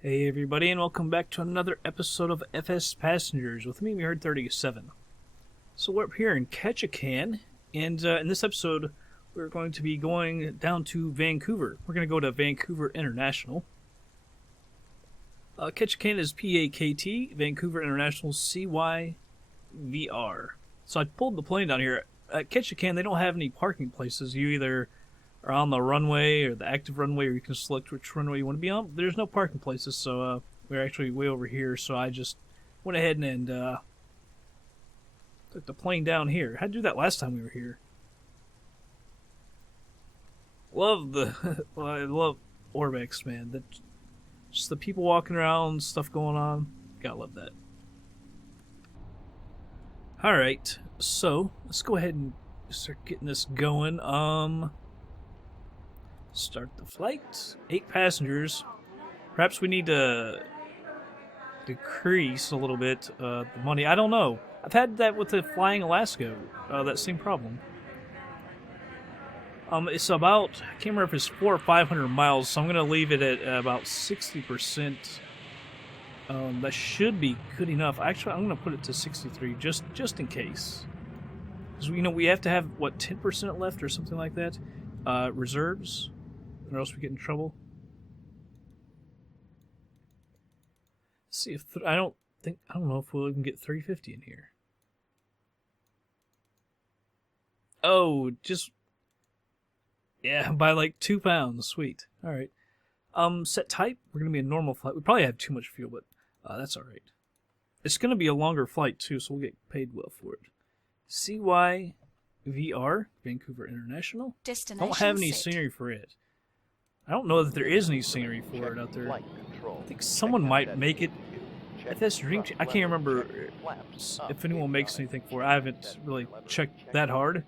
Hey everybody, and welcome back to another episode of FsPassengers with me, Fjords37. So we're up here in Ketchikan, and in this episode, we're going to be going down to Vancouver. We're going to go to Vancouver International. Ketchikan is PAKT, Vancouver International CYVR. So I pulled the plane down here. At Ketchikan, they don't have any parking places. You either are on the runway or the active runway, or you can select which runway you want to be on. There's no parking places, so we're actually way over here, so I just went ahead and took the plane down here. How'd do that last time we were here? Love the I love Orbex, man. Just the people walking around, stuff going on. Gotta love that. Alright, so let's go ahead and start getting this going. Start the flight. 8 passengers. Perhaps we need to decrease a little bit the money. I don't know. I've had that with the Flying Alaska, that same problem. It's about, I can't remember if it's 400 or 500 miles, so I'm going to leave it at about 60%. That should be good enough. Actually, I'm going to put it to 63 just in case. Because, we have to have, what, 10% left or something like that? Reserves? Or else we get in trouble. Let's see if I don't know if we'll even get 350 in here. Oh, yeah, by like 2 pounds. Sweet. All right. Set type. We're gonna be a normal flight. We probably have too much fuel, but that's all right. It's gonna be a longer flight too, so we'll get paid well for it. CYVR, Vancouver International. Destination Don't have any set. scenery for it. I don't know that there is any scenery for it out there. I think someone might make it. FS Drink, I can't remember if anyone makes anything for it. I haven't really checked that hard.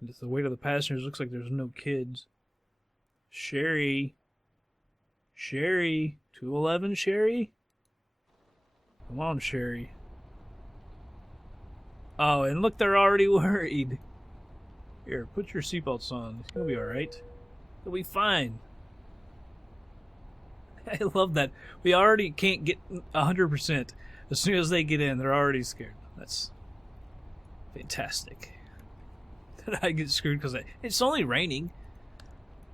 And the weight of the passengers looks like there's no kids. Sherry, 211 Sherry? Come on, Sherry. Oh, and look, they're already worried. Here, put your seatbelts on. It's gonna be alright. It'll be fine. I love that. We already can't get 100%. As soon as they get in, they're already scared. That's fantastic. That I get screwed because it's only raining.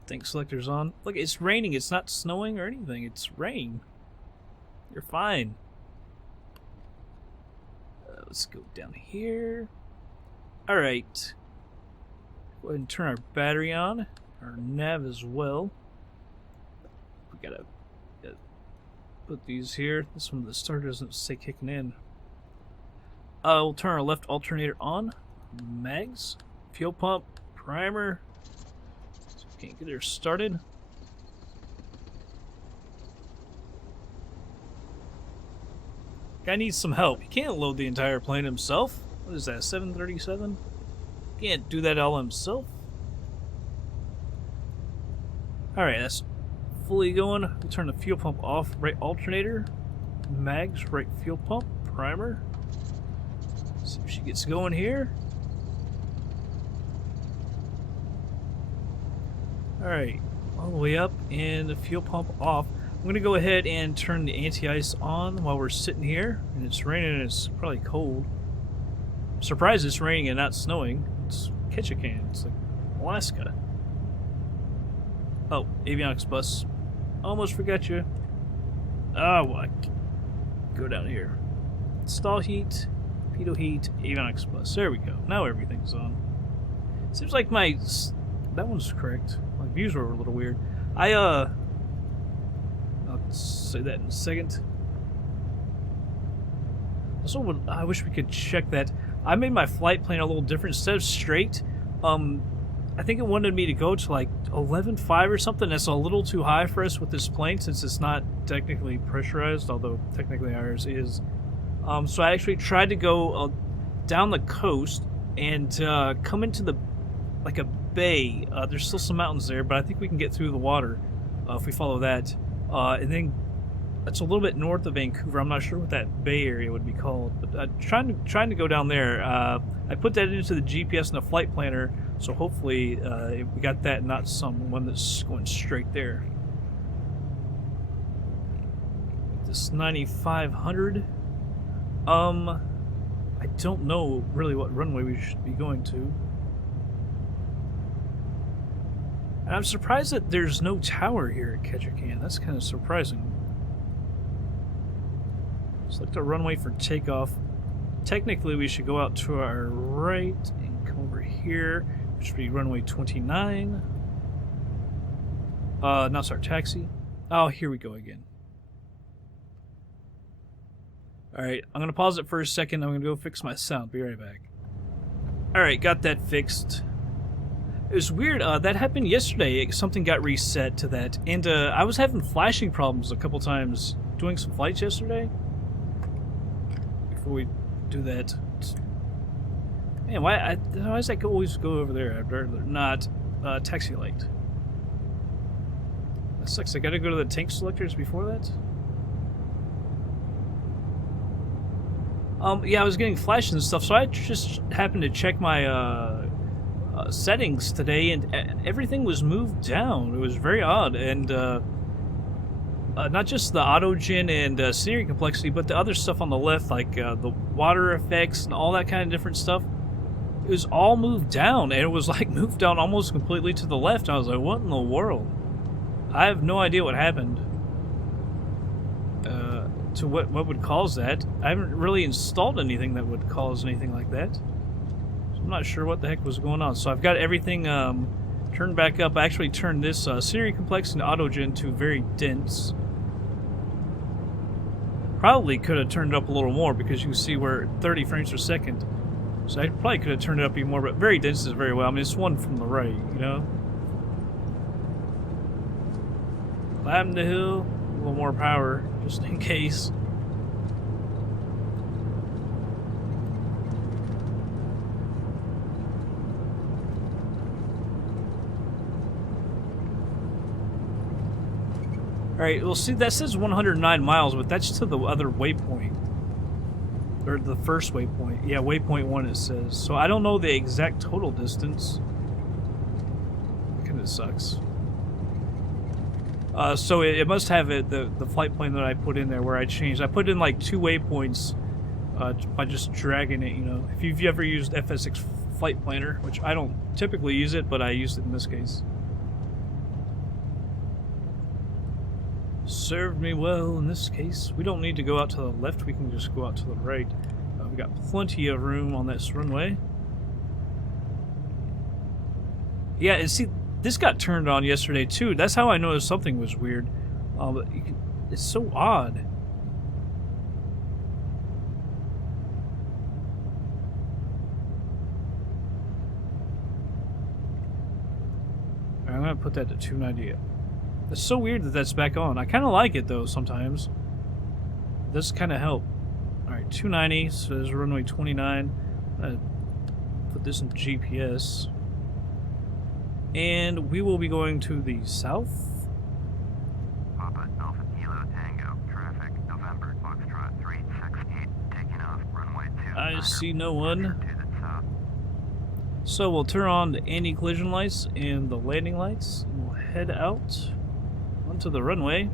Think selector's on. Look, it's raining. It's not snowing or anything. It's rain. You're fine. Let's go down here. Alright. Go ahead and turn our battery on. Our nav as well. We gotta put these here. This one, the starter doesn't say kicking in. We'll turn our left alternator on. Mags. Fuel pump. Primer. So we can't get her started. Guy needs some help. He can't load the entire plane himself. What is that, 737? Can't do that all himself. Alright, that's fully going. We'll turn the fuel pump off. Right alternator. Mags, right fuel pump. Primer. See if she gets going here. Alright, all the way up and the fuel pump off. I'm going to go ahead and turn the anti-ice on while we're sitting here. And it's raining and it's probably cold. I'm surprised it's raining and not snowing. It's Ketchikan. It's like Alaska. Oh, avionics bus. Almost forgot you. Oh, well, go down here. Stall heat, pitot heat, avionics bus. There we go. Now everything's on. Seems like that one's correct. My views were a little weird. I'll say that in a second. Also, I wish we could check that. I made my flight plan a little different. Instead of straight, I think it wanted me to go to like 11.5 or something. That's a little too high for us with this plane since it's not technically pressurized, although technically ours is. So I actually tried to go down the coast and come into like a bay. There's still some mountains there, but I think we can get through the water if we follow that. And then it's a little bit north of Vancouver. I'm not sure what that bay area would be called, but trying to go down there. I put that into the GPS and the flight planner, so hopefully we got that, not some one that's going straight there. this 9500. I don't know really what runway we should be going to. And I'm surprised that there's no tower here at Ketchikan. That's kind of surprising. Select a runway for takeoff. Technically, we should go out to our right and come over here, which should be runway 29. Now start taxi. Oh, here we go again. Alright, I'm going to pause it for a second. I'm going to go fix my sound. Be right back. Alright, got that fixed. It was weird. That happened yesterday. Something got reset to that. And I was having flashing problems a couple times doing some flights yesterday. Before we do that. Man, why does that always go over there? I'd rather not. Taxi light. That sucks. I gotta go to the tank selectors before that? Yeah, I was getting flashes and stuff, so I just happened to check my settings today, and everything was moved down. It was very odd, and not just the autogen and Senery complexity, but the other stuff on the left, like the water effects and all that kind of different stuff. It was all moved down, and it was like moved down almost completely to the left. I was like, what in the world? I have no idea what happened. To what would cause that. I haven't really installed anything that would cause anything like that. So I'm not sure what the heck was going on. So I've got everything turned back up. I actually turned this Senery complex and autogen to very dense. Probably could have turned it up a little more because you can see we're at 30 frames per second. So I probably could have turned it up even more, but very dense is very well. I mean, it's one from the right, you know? Climb the hill. A little more power, just in case. Alright, well see, that says 109 miles, but that's to the other waypoint. Or the first waypoint. Yeah, waypoint 1 it says. So I don't know the exact total distance. That kind of sucks. So it must have it, the flight plan that I put in there where I changed. I put in like 2 waypoints by just dragging it, you know. If you've ever used FSX Flight Planner, which I don't typically use it, but I used it in this case. Served me well in this case. We don't need to go out to the left, we can just go out to the right. We've got plenty of room on this runway. Yeah, and see, this got turned on yesterday too. That's how I noticed something was weird. But it's so odd. Alright, I'm gonna put that to 290. It's so weird that that's back on. I kind of like it though sometimes. It does kind of help. Alright, 290, so there's runway 29. I'm gonna put this in GPS. And we will be going to the south. Papa Alpha Kilo Tango, traffic, November, Foxtrot 368, taking off, runway 2. I see no one. So we'll turn on the anti-collision lights and the landing lights. And we'll head out onto the runway.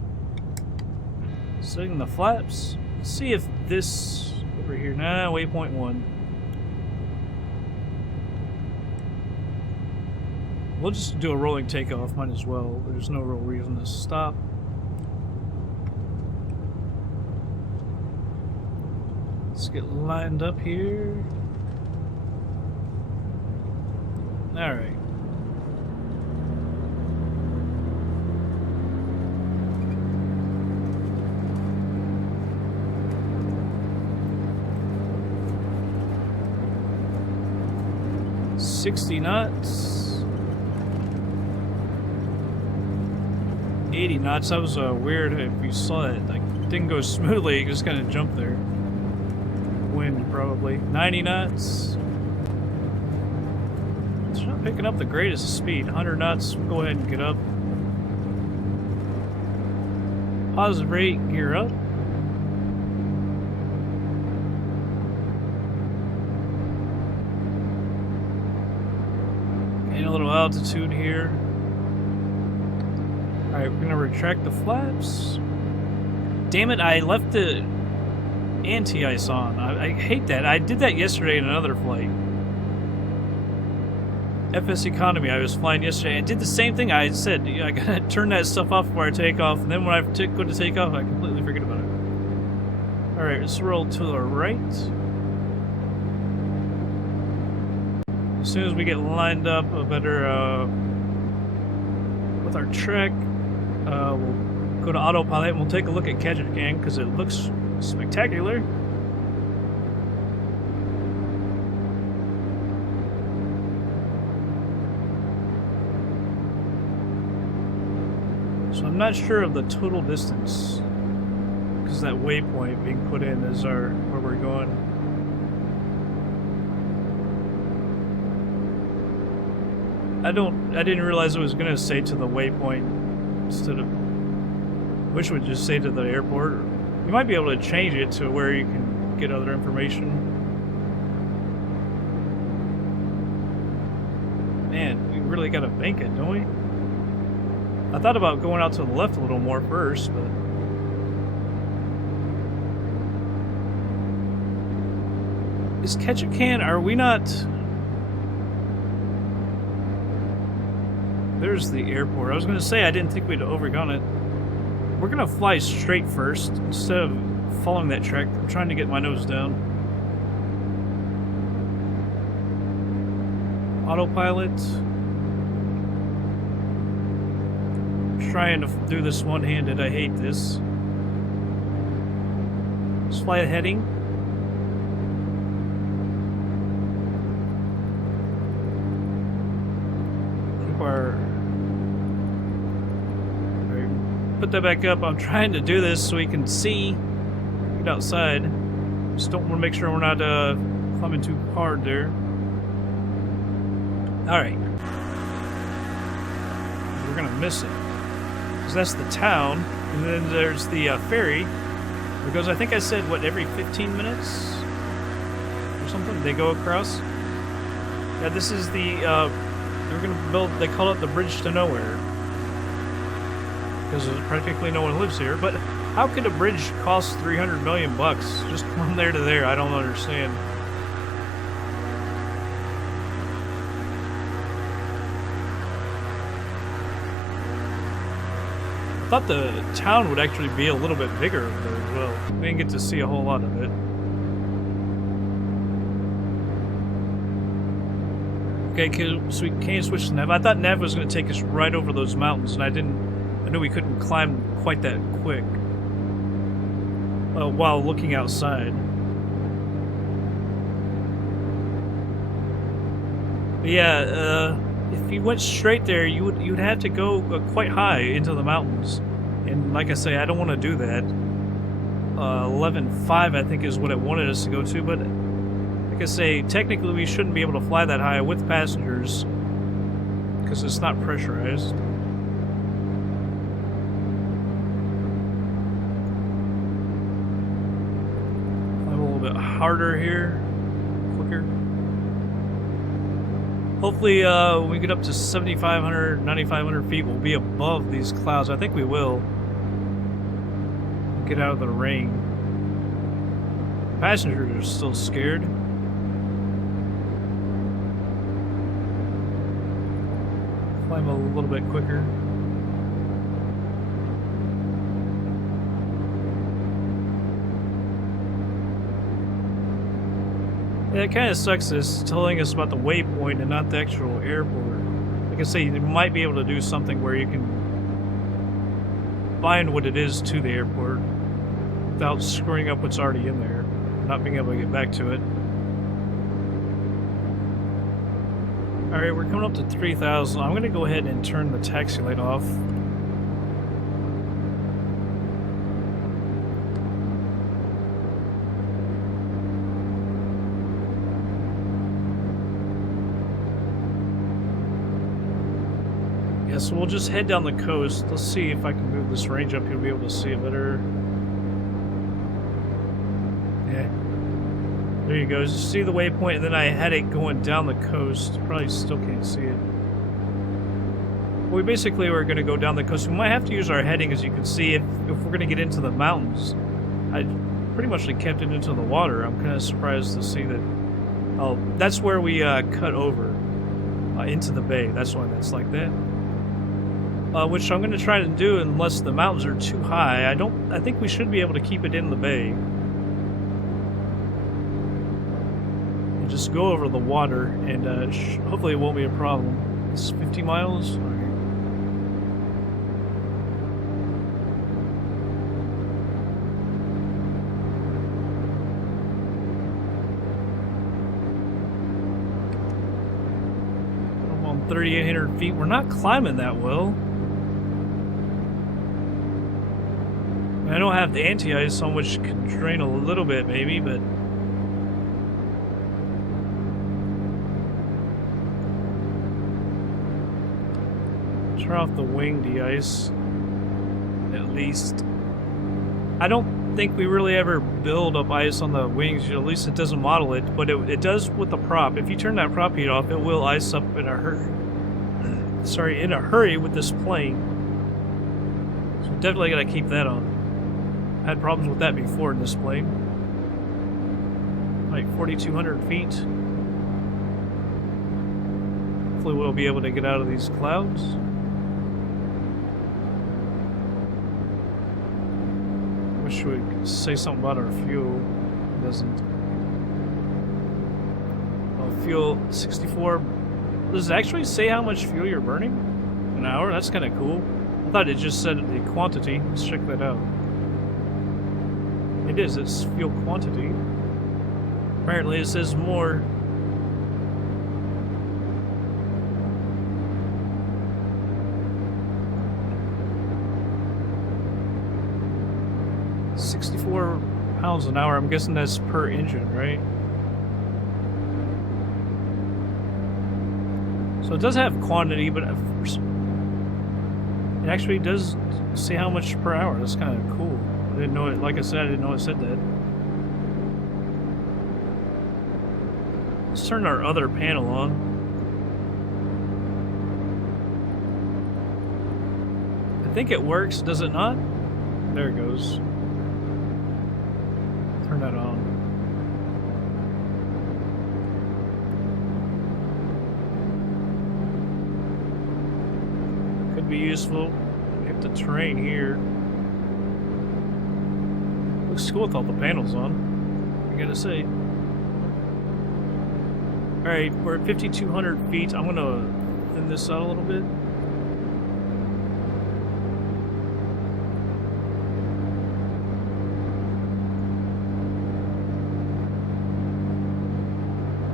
Setting the flaps. Let's see if this over here. Nah, waypoint 1. We'll just do a rolling takeoff, might as well. There's no real reason to stop. Let's get lined up here. Alright. $60 knots. 80 knots. That was weird if you saw it. Like, it didn't go smoothly, it just kind of jumped there. Wind, probably. 90 knots. It's not picking up the greatest speed. 100 knots. We'll go ahead and get up. Positive rate, gear up. Gain a little altitude here. Alright, we're going to retract the flaps. Damn it, I left the anti-ice on. I hate that. I did that yesterday in another flight. FS Economy, I was flying yesterday and did the same thing. I said, I gotta turn that stuff off before I take off, and then when I go to take off, I completely forget about it. Alright, let's roll to the right. As soon as we get lined up a better with our trek, we'll go to autopilot and we'll take a look at Ketchikan because it looks spectacular. So I'm not sure of the total distance because that waypoint being put in is where we're going. I didn't realize it was gonna say to the waypoint instead of, which would just say to the airport. You might be able to change it to where you can get other information. Man, we really gotta bank it, don't we? I thought about going out to the left a little more first, but is Ketchikan, are we not? There's the airport. I was going to say I didn't think we'd overgone it. We're going to fly straight first instead of following that track. I'm trying to get my nose down. Autopilot. I'm trying to do this one-handed. I hate this. Let's fly a heading. Keep our... Put that back up. I'm trying to do this so we can see. Get outside. Just don't want to make sure we're not climbing too hard there. Alright. We're going to miss it. Because that's the town. And then there's the ferry. Because I think I said, what, every 15 minutes? Or something? They go across? Yeah, this is the... they're going to build... They call it the Bridge to Nowhere. Because practically no one lives here. But how could a bridge cost $300 million bucks just from there to there? I don't understand. I thought the town would actually be a little bit bigger there as well. We didn't get to see a whole lot of it. Okay, so we can't switch to nav. I thought nav was going to take us right over those mountains, and I knew we couldn't climb quite that quick while looking outside. But yeah, if you went straight there, you'd have to go quite high into the mountains, and like I say, I don't want to do that. 11.5, I think, is what it wanted us to go to, but like I say, technically we shouldn't be able to fly that high with passengers because it's not pressurized. Harder here, quicker. Hopefully when we get up to 7,500, 9,500 feet, we'll be above these clouds. I think we will. Get out of the rain. Passengers are still scared. Climb a little bit quicker. Yeah, it kind of sucks this telling us about the waypoint and not the actual airport. Like I say, you might be able to do something where you can find what it is to the airport without screwing up what's already in there, not being able to get back to it. Alright, we're coming up to 3,000. I'm going to go ahead and turn the taxi light off. So we'll just head down the coast. Let's see if I can move this range up here to be able to see it better. Yeah. There you go. Just see the waypoint, and then I had it going down the coast. Probably still can't see it. We basically were going to go down the coast. We might have to use our heading, as you can see, if we're going to get into the mountains. I pretty much kept it into the water. I'm kind of surprised to see that. Oh, that's where we cut over into the bay. That's why that's like that. Which I'm going to try to do unless the mountains are too high. I think we should be able to keep it in the bay. And just go over the water, and hopefully it won't be a problem. It's 50 miles. Okay. I'm on 3,800 feet. We're not climbing that well. I don't have the anti-ice on, which can drain a little bit maybe, but turn off the wing de-ice at least. I don't think we really ever build up ice on the wings, at least it doesn't model it, but it does with the prop. If you turn that prop heat off, it will ice up in a hurry. Sorry, in a hurry with this plane. So definitely gotta keep that on. Had problems with that before in this plane. Like 4,200 feet. Hopefully we'll be able to get out of these clouds. Wish we could say something about our fuel. It doesn't. Oh, fuel 64. Does it actually say how much fuel you're burning? An hour? That's kind of cool. I thought it just said the quantity. Let's check that out. It is, it's fuel quantity. Apparently it says more. $64 an hour. I'm guessing that's per engine, right? So it does have quantity, but it actually does say how much per hour. That's kind of cool. I didn't know it, like I said, I didn't know it said that. Let's turn our other panel on. I think it works, does it not? There it goes. Turn that on. Could be useful. Get the terrain here. Looks cool with all the panels on, I gotta say. Alright, we're at 5,200 feet. I'm gonna thin this out a little bit.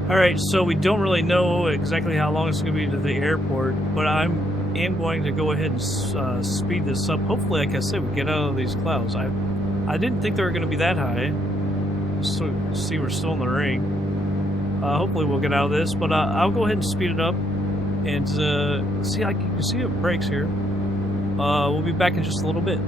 Alright, so we don't really know exactly how long it's gonna be to the airport, but I am going to go ahead and speed this up. Hopefully, like I said, we get out of these clouds. I didn't think they were going to be that high. So, see, we're still in the ring. Hopefully we'll get out of this, but I'll go ahead and speed it up. And see, you can see it brakes here. We'll be back in just a little bit.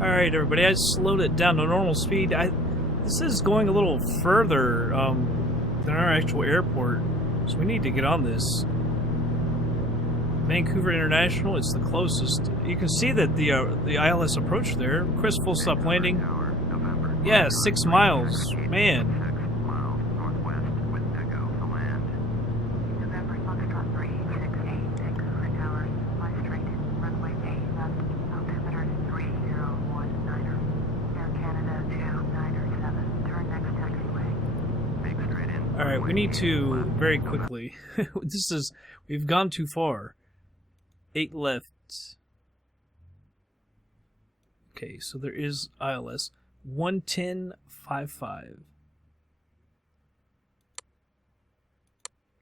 Alright, everybody, I slowed it down to normal speed. This is going a little further than our actual airport, so we need to get on this. Vancouver International, it's the closest. You can see that the ILS approach there. Request full stop landing. Yeah, 6 miles. Man. 6 miles northwest with Takeoff to land. November Foxtrot 3686 for towers, fly straight, runway 8 left, altimeter 3019er, Air Canada 297, turn next taxiway. Make straight in. Alright, we need to very quickly. We've gone too far. 8 left. Okay, so there is ILS. 110.55.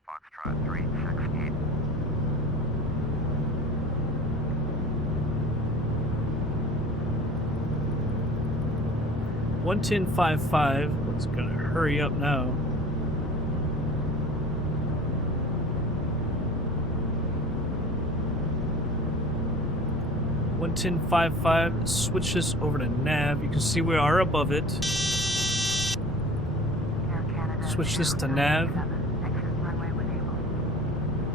Foxtrot 368. 110.55. Let's gotta hurry up now. $110.55. Switch this over to nav. You can see we are above it. Air Canada Switch this to nav. 297, exit runway with able.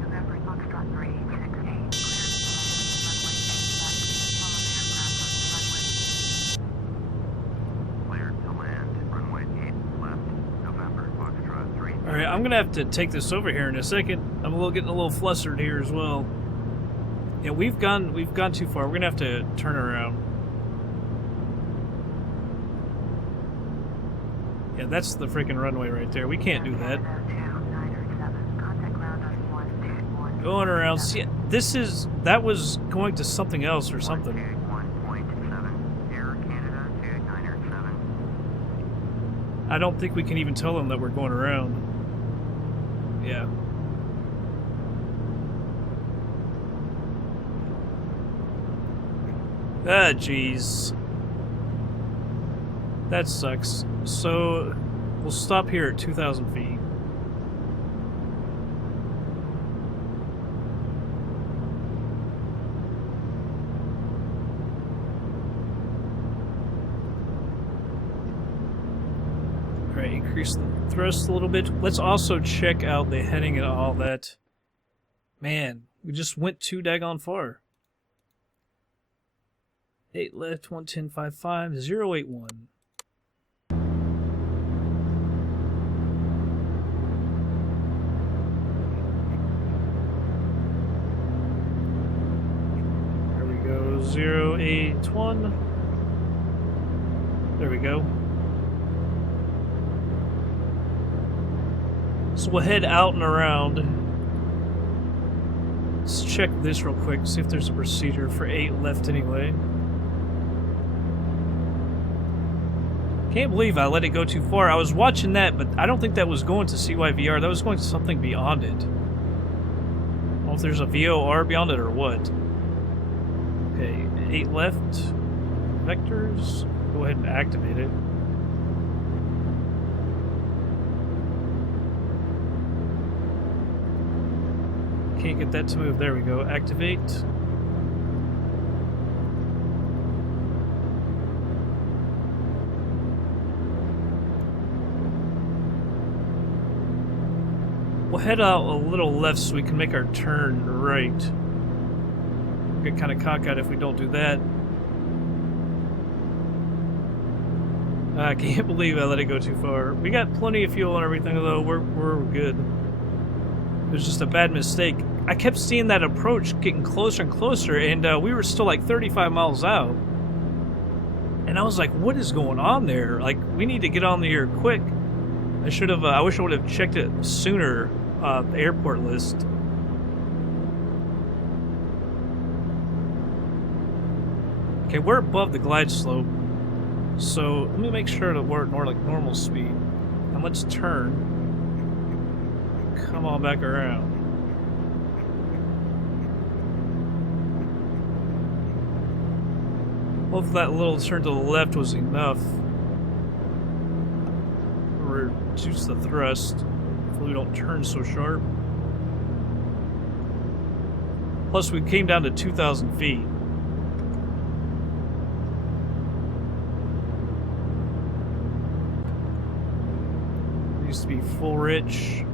November Foxtrot 368, Cleared to land. Runway 8 left. November Foxtrot 3. Alright, I'm gonna have to take this over here in a second. I'm getting a little flustered here as well. Yeah, we've gone too far. We're gonna have to turn around. Yeah, that's the freaking runway right there. We can't do that. Going around. See, that was going to something else or something. 1.7. Air Canada 297. I don't think we can even tell them that we're going around. Yeah. Ah, jeez. That sucks. So, we'll stop here at 2,000 feet. Alright, increase the thrust a little bit. Let's also check out the heading and all that. Man, we just went too daggone far. 8 left, 110.55, 081. There we go, 081. There we go. So we'll head out and around. Let's check this real quick, see if there's a procedure for 8 left anyway. Can't believe I let it go too far. I was watching that, but I don't think that was going to CYVR. That was going to something beyond it. I don't know if there's a VOR beyond it or what. Okay, 8 left. Vectors. Go ahead and activate it. Can't get that to move. There we go. Activate. We'll head out a little left so we can make our turn right. We'll get kind of cockeyed if we don't do that. I can't believe I let it go too far. We got plenty of fuel and everything, though. We're good. It was just a bad mistake. I kept seeing that approach getting closer and closer, and we were still like 35 miles out. And I was like, what is going on there? Like, we need to get on the air quick. I should have, I wish I would have checked it sooner, the airport list. Okay, we're above the glide slope. So, let me make sure that we're at normal speed. And let's turn. Come on back around. Hopefully that little turn to the left was enough. Reduce the thrust. Hopefully we don't turn so sharp. Plus we came down to 2,000 feet. to be full rich.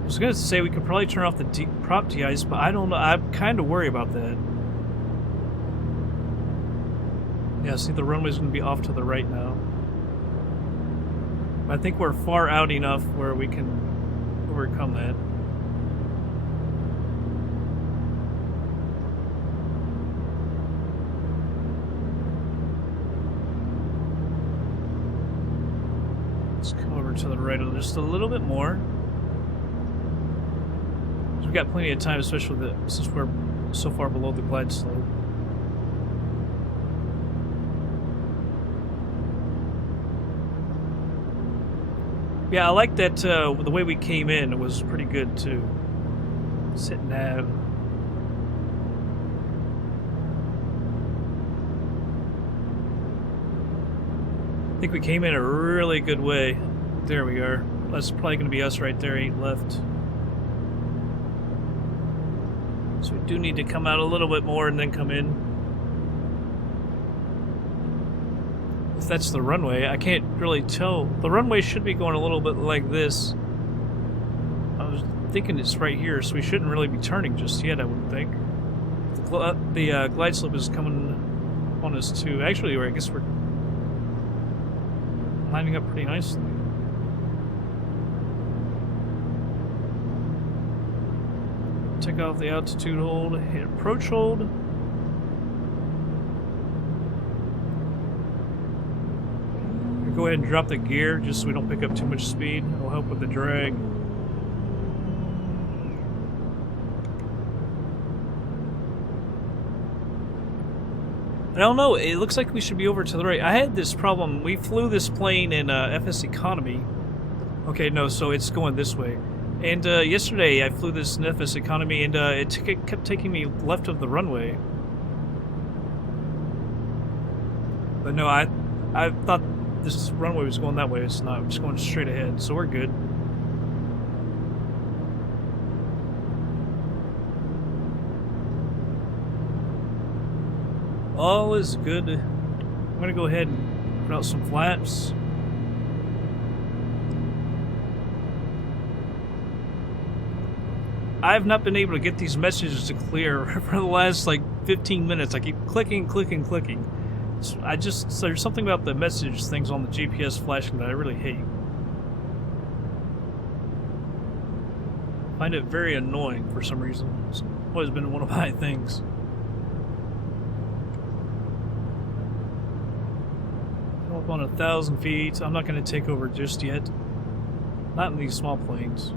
I was gonna say we could probably turn off the prop de-ice, but I don't know. I'm kind of worried about that. Yeah, see, the runway's gonna be off to the right now. I think we're far out enough where we can overcome that. Let's come over to the right just a little bit more. We've got plenty of time, especially since we're so far below the glide slope. Yeah, I like that the way we came in was pretty good too. Sit nav. I think we came in a really good way. There we are. That's probably going to be us right there, 8 left. So we do need to come out a little bit more and then come in. If that's the runway, I can't really tell. The runway should be going a little bit like this. I was thinking it's right here, so we shouldn't really be turning just yet, I wouldn't think. The glide slope is coming on us too. Actually, I guess we're lining up pretty nicely. Take off the altitude hold, hit approach hold. Go ahead and drop the gear just so we don't pick up too much speed. It'll help with the drag. I don't know, it looks like we should be over to the right. I had this problem. We flew this plane in FS Economy. Okay, no, so it's going this way. And yesterday I flew this in FS Economy and it kept taking me left of the runway. But no, I thought this runway was going that way. It's not. I'm just going straight ahead, so we're good. All is good. I'm going to go ahead and put out some flaps. I've not been able to get these messages to clear for the last like 15 minutes. I keep clicking. There's something about the message things on the GPS flashing that I really hate. I find it very annoying for some reason. It's always been one of my things. Up on 1,000 feet. I'm not going to take over just yet. Not in these small planes.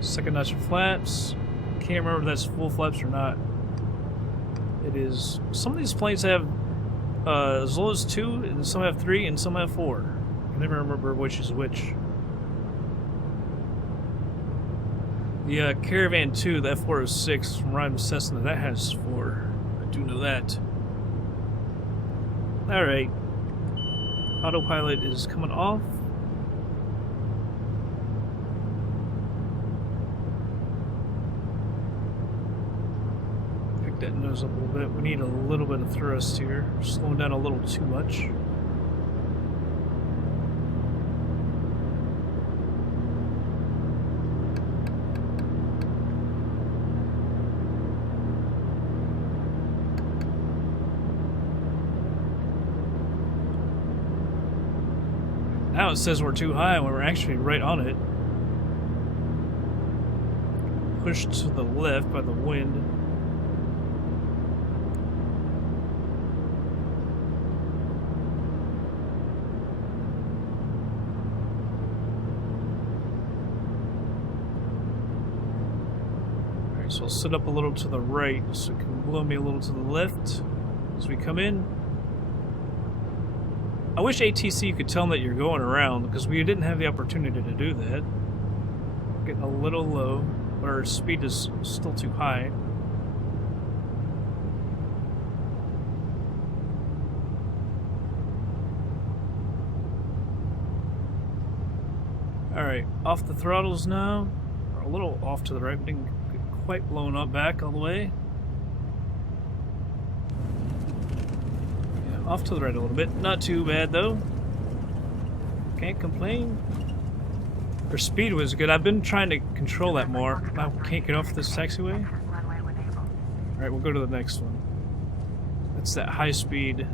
Second notch of flaps. Can't remember if that's full flaps or not. It is. Some of these planes have as low as 2, and some have 3, and some have 4. I never remember which is which. The Caravan 2, the F406 from Ryan Cessna, that has 4. I do know that. Alright. Autopilot is coming off. Pick that nose up a little bit. We need a little bit of thrust here. Slowing down a little too much. Now it says we're too high when we're actually right on it. Pushed to the left by the wind. Alright, so I'll sit up a little to the right so it can blow me a little to the left as we come in. I wish ATC could tell them that you're going around, because we didn't have the opportunity to do that. Getting a little low, but our speed is still too high. Alright, off the throttles now. We're a little off to the right, but didn't get quite blown up back all the way. off to the right a little bit. Not too bad though. Can't complain. Our speed was good. I've been trying to control that more. I can't get off this taxiway. Runway when able. Alright, we'll go to the next one. That's that high speed.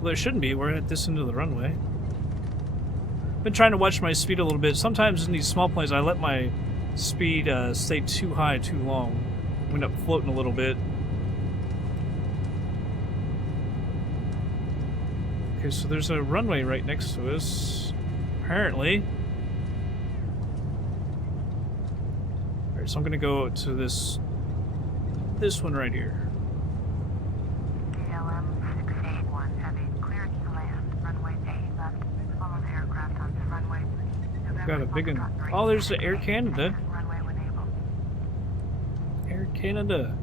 Well, it shouldn't be. We're at this end of the runway. Been trying to watch my speed a little bit. Sometimes in these small planes, I let my speed stay too high too long. We end up floating a little bit. Okay, so there's a runway right next to us. Apparently. Alright, so I'm gonna go to this one right here. KLM 681 heavy, cleared to land. Runway 8 left. Follow the aircraft onto runway. Got a big one. Oh, there's the Air Canada. Runway when able. Air Canada.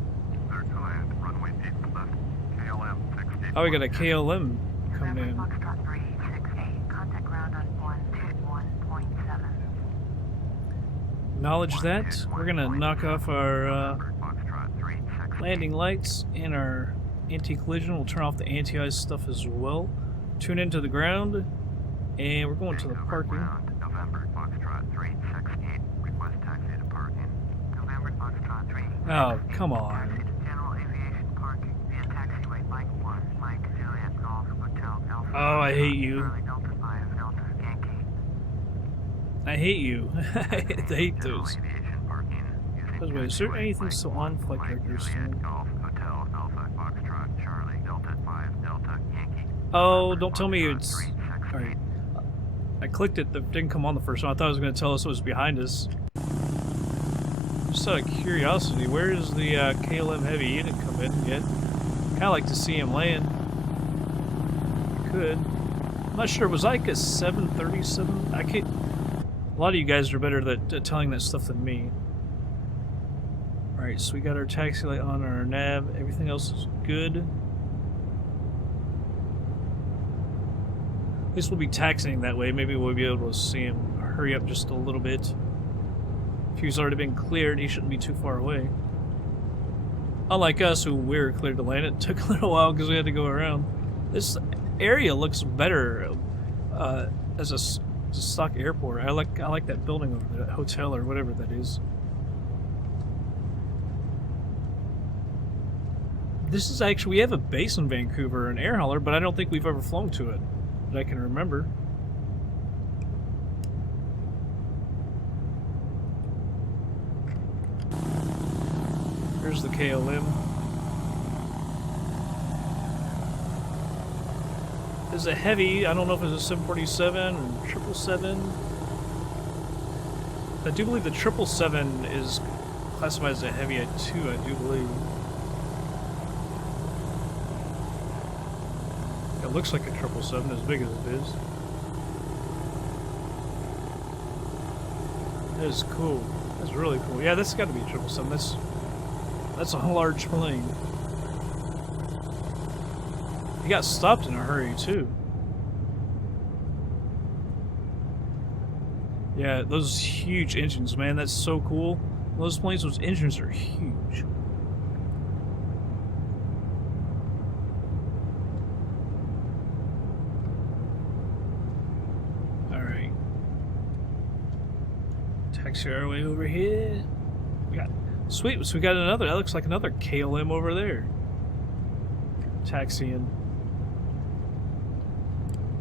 Clear to land. Runway 8 left. KLM 681. Oh, we got a KLM coming in. Foxtrot 368. Contact ground on 121.7. Acknowledge that. We're gonna knock off our Foxtrot 368. landing lights and our anti-collision. We'll turn off the anti-ice stuff as well. Tune into the ground, and we're going to the parking. November Foxtrot 368. Request taxi to parking. November Foxtrot 3. Oh, come on. Taxi to general aviation parking via taxiway Mike 1, Mike Juliet Golf Hotel Alpha. Oh, I hate you. Charlie Delta 5 Delta Yankee. I hate you. I hate General those. aviation parking using By the way, is there taxiway anything Mike still 1, on flight Mike directors? Juliet Golf Hotel Alpha Foxtrot Charlie Delta 5 Delta Yankee. Oh, don't tell me Foxtrot it's... 368. Alright. I clicked it, that didn't come on the first one. I thought it was going to tell us it was behind us. Just out of curiosity, where is the KLM Heavy? He didn't come in yet. Kind of like to see him land. Could. I'm not sure. Was like a 737? I can't... A lot of you guys are better at telling that stuff than me. Alright, so we got our taxi light on, our nav. Everything else is good. At least we'll be taxiing that way. Maybe we'll be able to see him hurry up just a little bit. If he's already been cleared, he shouldn't be too far away. Unlike us, who we were cleared to land, it took a little while because we had to go around. This area looks better as a stock airport. I like that building over there, that hotel or whatever that is. This is actually, we have a base in Vancouver, an air hauler, but I don't think we've ever flown to it that I can remember. Here's the KLM. This is a heavy. I don't know if it's a 747 or 777. I do believe the 777 is classified as a heavy too, I do believe. It looks like a 777 as big as it is. That is cool. That's really cool. Yeah, that's got to be a 777. That's a large plane. He got stopped in a hurry too. Yeah, those huge engines, man. That's so cool. Those planes, those engines are huge. Alright. Taxi our way over here. We got... Sweet, so we got another, that looks like another KLM over there. Taxiing.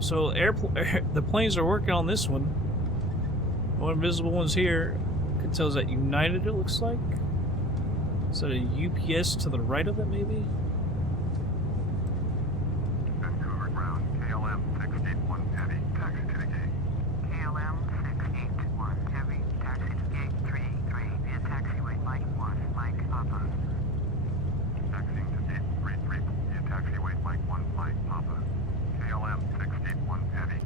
So the planes are working on this one. One invisible one's here. Could tell us that United, it looks like. Is that a UPS to the right of it, maybe? Vancouver ground, KLM 681 heavy, taxi to the gate. KLM 681 heavy, taxi to gate 383 via taxiway Mike 1, Mike Papa. Taxiing to gate 33 via taxiway Mike 1, Mike Papa. KLM 681 heavy.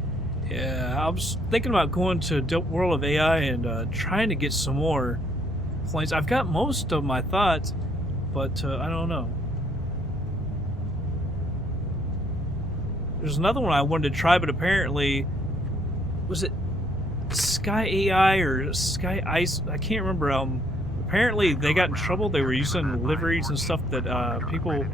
Yeah, I was thinking about going to World of AI and trying to get some more planes. I've got most of them, I thought, but I don't know. There's another one I wanted to try, but apparently, was it Sky AI or Sky Ice? I can't remember. Apparently they got in trouble. They were using liveries and stuff that people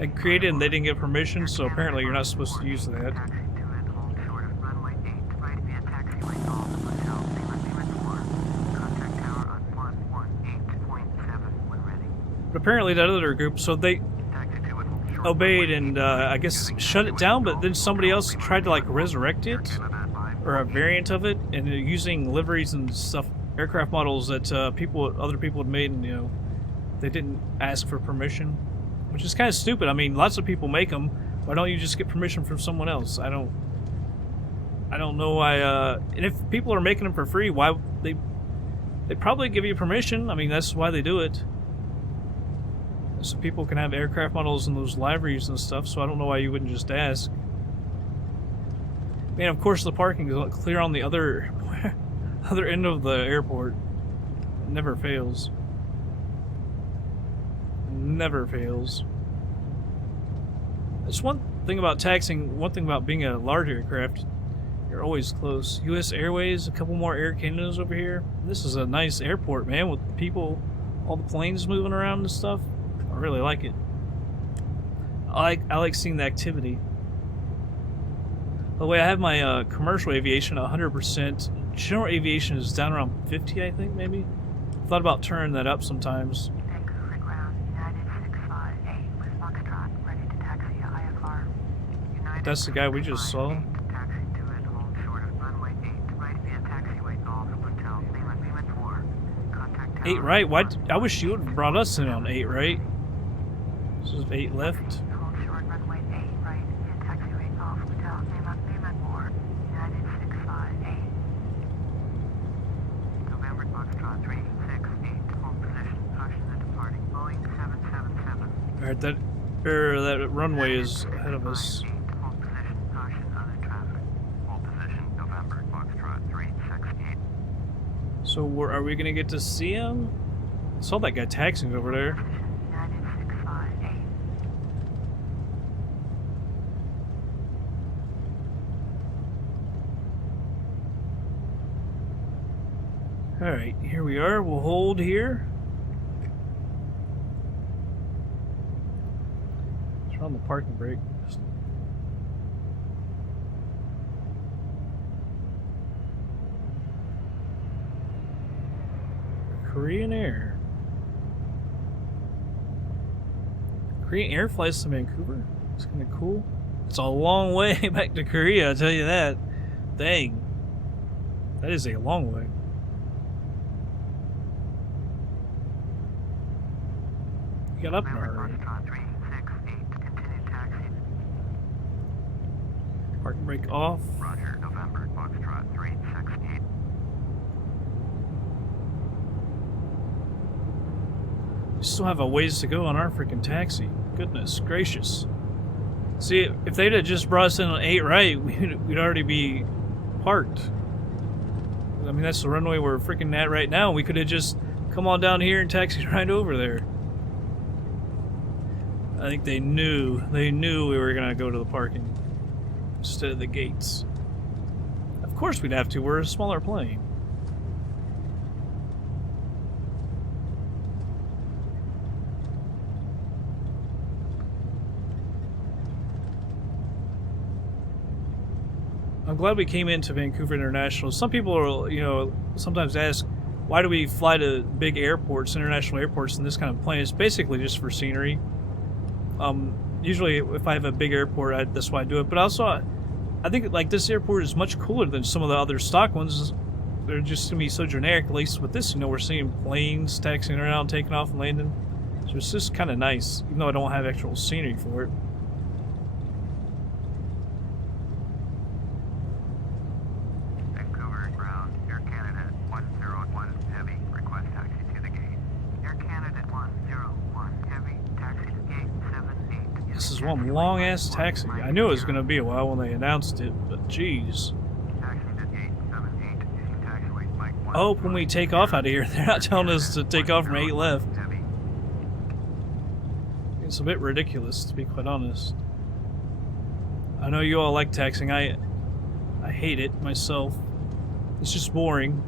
I created and they didn't get permission, so apparently you're not supposed to use that. Taxi to and hold short of runway 8, right via taxiway Golf Hotel, Payment 4. Contact tower on 118.7 when ready. But apparently that other group, so they Taxi to and hold short obeyed and I guess shut it down, but then somebody else tried to like resurrect it, or a variant of it, and using liveries and stuff, aircraft models that other people had made, and you know, they didn't ask for permission, which is kind of stupid. I mean, lots of people make them. Why don't you just get permission from someone else? I don't know why. And if people are making them for free, why they probably give you permission. I mean, that's why they do it, so people can have aircraft models and those liveries and stuff. So I don't know why you wouldn't just ask. Man, of course the parking is clear on the other end of the airport. It never fails. Never fails. That's one thing about taxing. One thing about being a large aircraft, you're always close. U.S. Airways, a couple more Air Canadas over here. This is a nice airport, man, with people, all the planes moving around and stuff. I really like it. I like seeing the activity. By the way, I have my commercial aviation at 100%. General aviation is down around 50, I think, maybe. Thought about turning that up sometimes. Vancouver ground, United 658 with Foxtrot, ready to taxi to IFR. United That's the guy we just saw. Taxi to and hold short of runway 8, right via taxiway Golf Hotel, Payment 4. Contact tower. 8 right? Why? I wish you would have brought us in on 8 right. This is 8 left. Hold short runway 8, right via taxiway Golf Hotel, Payment 4. United 658. November Foxtrot 368. Hold position. Caution the departing Boeing 777. Alright, that runway is ahead of us. Hold position. Caution other traffic. Hold position. November Foxtrot 368. So are we gonna get to see him? I saw that guy taxiing over there. United 658. Alright, here we are. We'll hold here. Turn on the parking brake. Korean Air. Korean Air flies to Vancouver? It's kind of cool. It's a long way back to Korea, I'll tell you that. Dang. That is a long way. You got up in a hurry. Foxtrot 368. Continue taxi. Parking brake off. Roger. November Foxtrot 368. We still have a ways to go on our freaking taxi. Goodness gracious. See, if they'd have just brought us in on 8 right, we'd already be parked. I mean, that's the runway we're freaking at right now. We could have just come on down here and taxied right over there. I think they knew we were gonna go to the parking instead of the gates. Of course we'd have to. We're a smaller plane. I'm glad we came into Vancouver International. Some people are, you know, sometimes ask, why do we fly to big airports, international airports, in this kind of plane? It's basically just for scenery. Usually, if I have a big airport, that's why I do it. But also, I think like this airport is much cooler than some of the other stock ones. They're just gonna be so generic. At least with this, you know, we're seeing planes taxiing around, taking off, and landing. So it's just kind of nice, even though I don't have actual scenery for it. Vancouver ground. Air Canada 101 Heavy. Request taxi to the gate. Air Canada 101 Heavy, taxi to gate 78. This is one long ass taxi. I knew it was gonna be a while when they announced it, but geez. Taxi to gate 78. Taxiway Mike 1. I hope when we take off out of here, they're not telling us to take off from 8 left. Heavy. It's a bit ridiculous, to be quite honest. I know you all like taxiing. I hate it myself. It's just boring.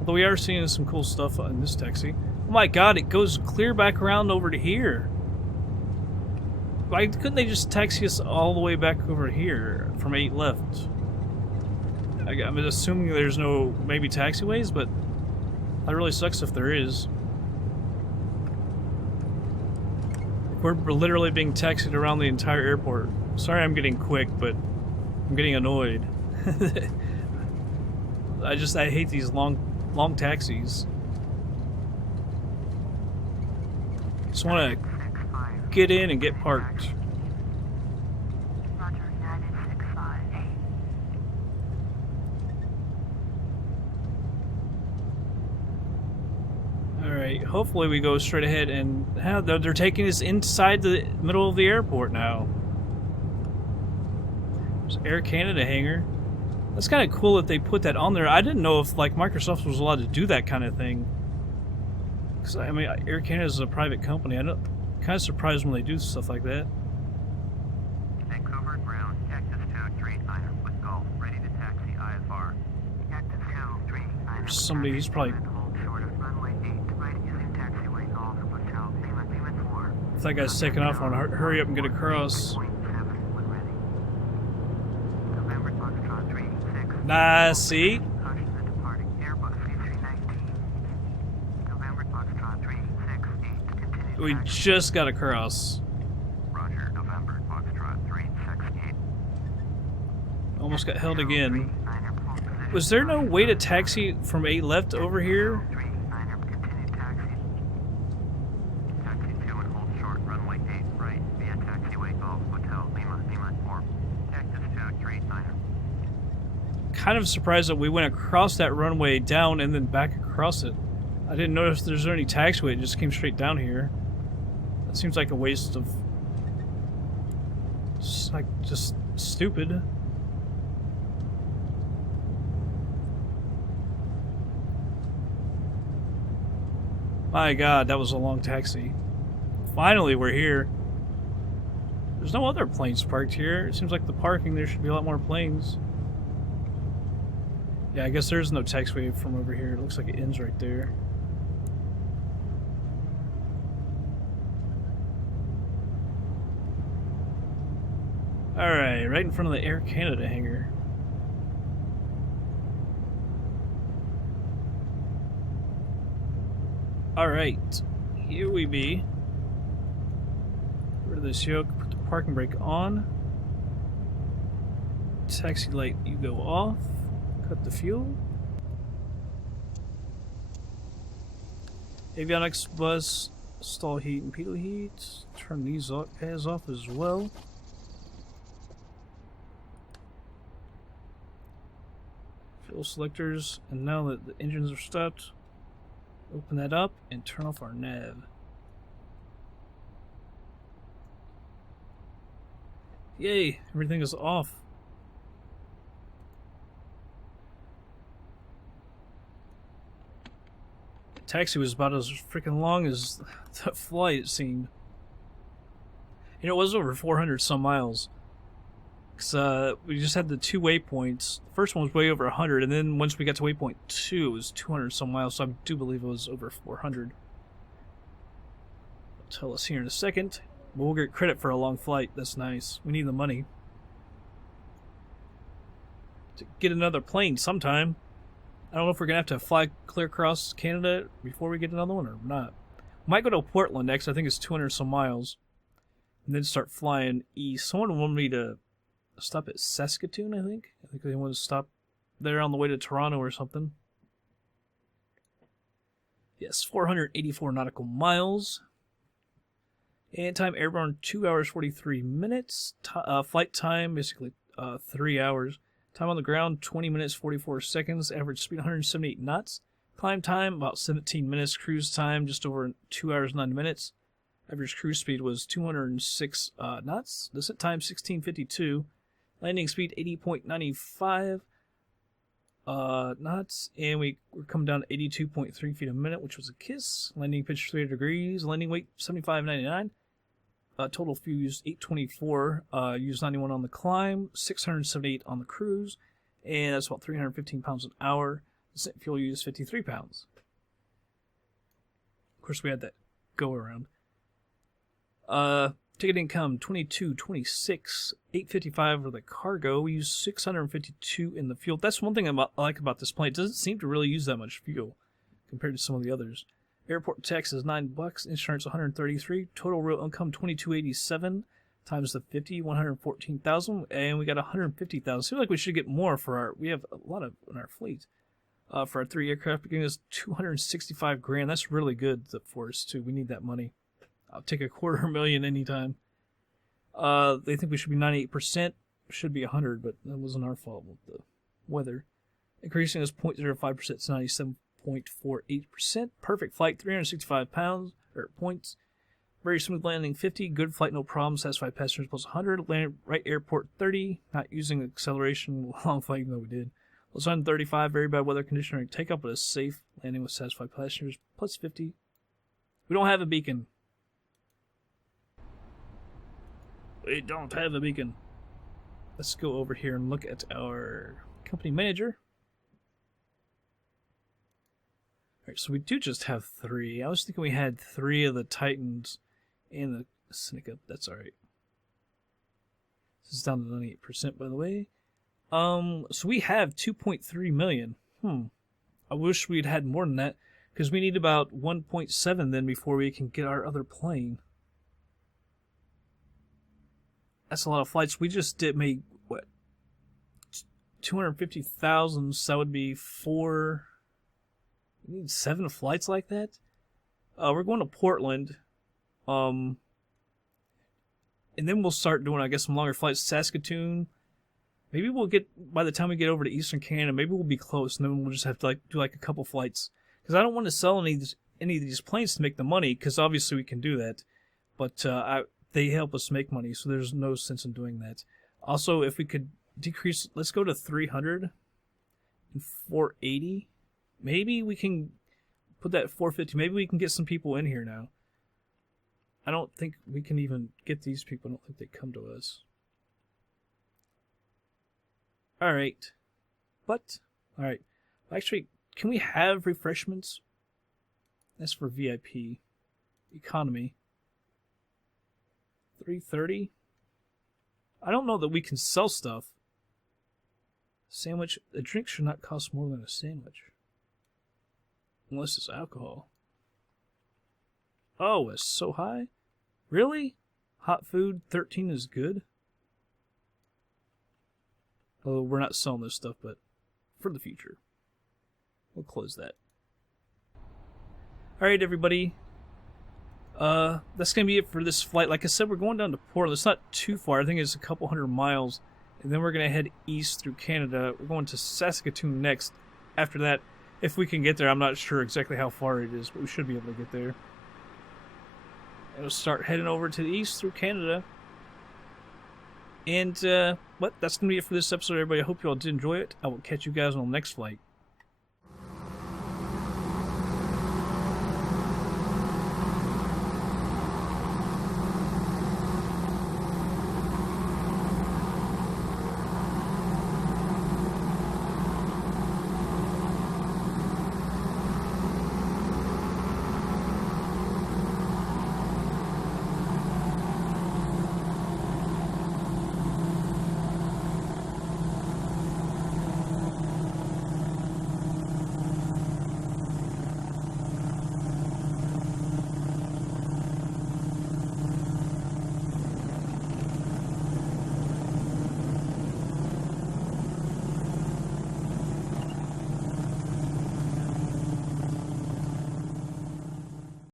Although we are seeing some cool stuff in this taxi. Oh my god, it goes clear back around over to here. Why couldn't they just taxi us all the way back over here from 8 left? I'm assuming there's no maybe taxiways, but that really sucks if there is. We're literally being taxied around the entire airport. Sorry I'm getting quick, but I'm getting annoyed. I hate these long taxis. Just want to get in and get parked. Roger, United 658. Alright, hopefully we go straight ahead and they're taking us inside the middle of the airport now. There's Air Canada hangar. That's kind of cool that they put that on there. I didn't know if like Microsoft was allowed to do that kind of thing. Because I mean, Air Canada is a private company. I'm kind of surprised when they do stuff like that. Vancouver ground, Cactus 239 with Gulf, ready to taxi IFR. Cactus 239. There's somebody, he's probably... Hold short of runway 8, right using taxiway Golf Hotel, Payment 4. If that guy's taking off, I want to hurry up and get across. 7 when ready. November Foxtrot 36. Nah, see? Caution the departing Airbus A319. November Foxtrot 368. Continue We taxi. just got across. Roger, November Foxtrot 368. Almost got held again. 39er pole position. Was there no way to taxi from 8 left over here? 39er continue taxi. Taxi 2 and hold short, runway 8 right, via taxiway Golf Hotel, Lima 4. Cactus 239er. Kind of surprised that we went across that runway down and then back across it. I didn't notice there's any taxiway, it just came straight down here. That seems like a waste of... just stupid. My god, that was a long taxi. Finally, we're here. There's no other planes parked here. It seems like the parking, there should be a lot more planes. Yeah, I guess there is no taxiway from over here. It looks like it ends right there. Alright, right in front of the Air Canada hangar. Alright, here we be. Rid of this yoke, put the parking brake on. Taxi light, you go off. Cut the fuel. Avionics bus, stall heat and pitot heat. Turn these guys off as well. Fuel selectors, and now that the engines are stopped, open that up and turn off our nav. Yay, everything is off. The taxi was about as freaking long as the flight, it seemed. You know, it was over 400 some miles. Because we just had the 2 waypoints. The first one was way over 100, and then once we got to waypoint 2, it was 200 some miles, so I do believe it was over 400. They'll tell us here in a second. But we'll get credit for a long flight. That's nice. We need the money to get another plane sometime. I don't know if we're going to have to fly clear across Canada before we get another one or not. We might go to Portland next. I think it's 200 some miles. And then start flying east. Someone wanted me to stop at Saskatoon, I think. I think they want to stop there on the way to Toronto or something. Yes, 484 nautical miles. And time airborne 2 hours 43 minutes. Flight time basically 3 hours. Time on the ground 20 minutes 44 seconds. Average speed 178 knots. Climb time about 17 minutes. Cruise time just over 2 hours 9 minutes. Average cruise speed was 206 knots. Descent time 1652. Landing speed 80.95 knots, and we're coming down to 82.3 feet a minute, which was a kiss. Landing pitch 300 degrees. Landing weight 75.99. Total fuel used 824. Used 91 on the climb, 678 on the cruise, and that's about 315 pounds an hour. Descent fuel used 53 pounds. Of course, we had that go around. Ticket income 22.26, 855 for the cargo. We use 652 in the fuel. That's one thing I like about this plane. It doesn't seem to really use that much fuel compared to some of the others. Airport tax is $9, insurance 133, total real income 2287 times the 50, 114,000, and we got 150,000. Seems like we should get more for our. We have a lot of in our fleet. For our 3 aircraft, giving us 265 grand. That's really good for us too. We need that money. I'll take $250,000 anytime. They think we should be 98%. Should be 100, but that wasn't our fault with the weather. Increasing us 0.05% to 97.48%. Perfect flight, 365 points. Very smooth landing, 50. Good flight, no problem. Satisfied passengers plus 100. Landed right airport, 30. Not using acceleration. Long flight, even though we did. Was on 35. Very bad weather condition during takeoff, but a safe landing with satisfied passengers plus 50. We don't have a beacon. We don't have a beacon. Let's go over here and look at our company manager. Alright, so we do just have 3. I was thinking we had 3 of the Titans and the Seneca. That's alright. This is down to 98%, by the way. So we have 2.3 million. I wish we'd had more than that, because we need about 1.7 then before we can get our other plane. That's a lot of flights. We just made, what, 250,000, so that would be 4... We need 7 flights like that? We're going to Portland. And then we'll start doing, I guess, some longer flights. Saskatoon. Maybe we'll get, by the time we get over to Eastern Canada, maybe we'll be close, and then we'll just have to do a couple flights. Because I don't want to sell any of these planes to make the money, because obviously we can do that. But they help us make money, so there's no sense in doing that. Also, if we could decrease, let's go to 300 and 480. Maybe we can put that 450. Maybe we can get some people in here now. I don't think we can even get these people. I don't think they come to us. Alright. But, alright. Actually, can we have refreshments? That's for VIP. Economy. 330. I don't know that we can sell stuff. Sandwich. A drink should not cost more than a sandwich. Unless it's alcohol. Oh, it's so high? Really? Hot food, 13 is good? Although we're not selling this stuff, but for the future. We'll close that. Alright, everybody. That's going to be it for this flight. Like I said, we're going down to Portland. It's not too far. I think it's a couple 100 miles. And then we're going to head east through Canada. We're going to Saskatoon next. After that, if we can get there, I'm not sure exactly how far it is, but we should be able to get there. And we'll start heading over to the east through Canada. And, that's going to be it for this episode, everybody. I hope you all did enjoy it. I will catch you guys on the next flight.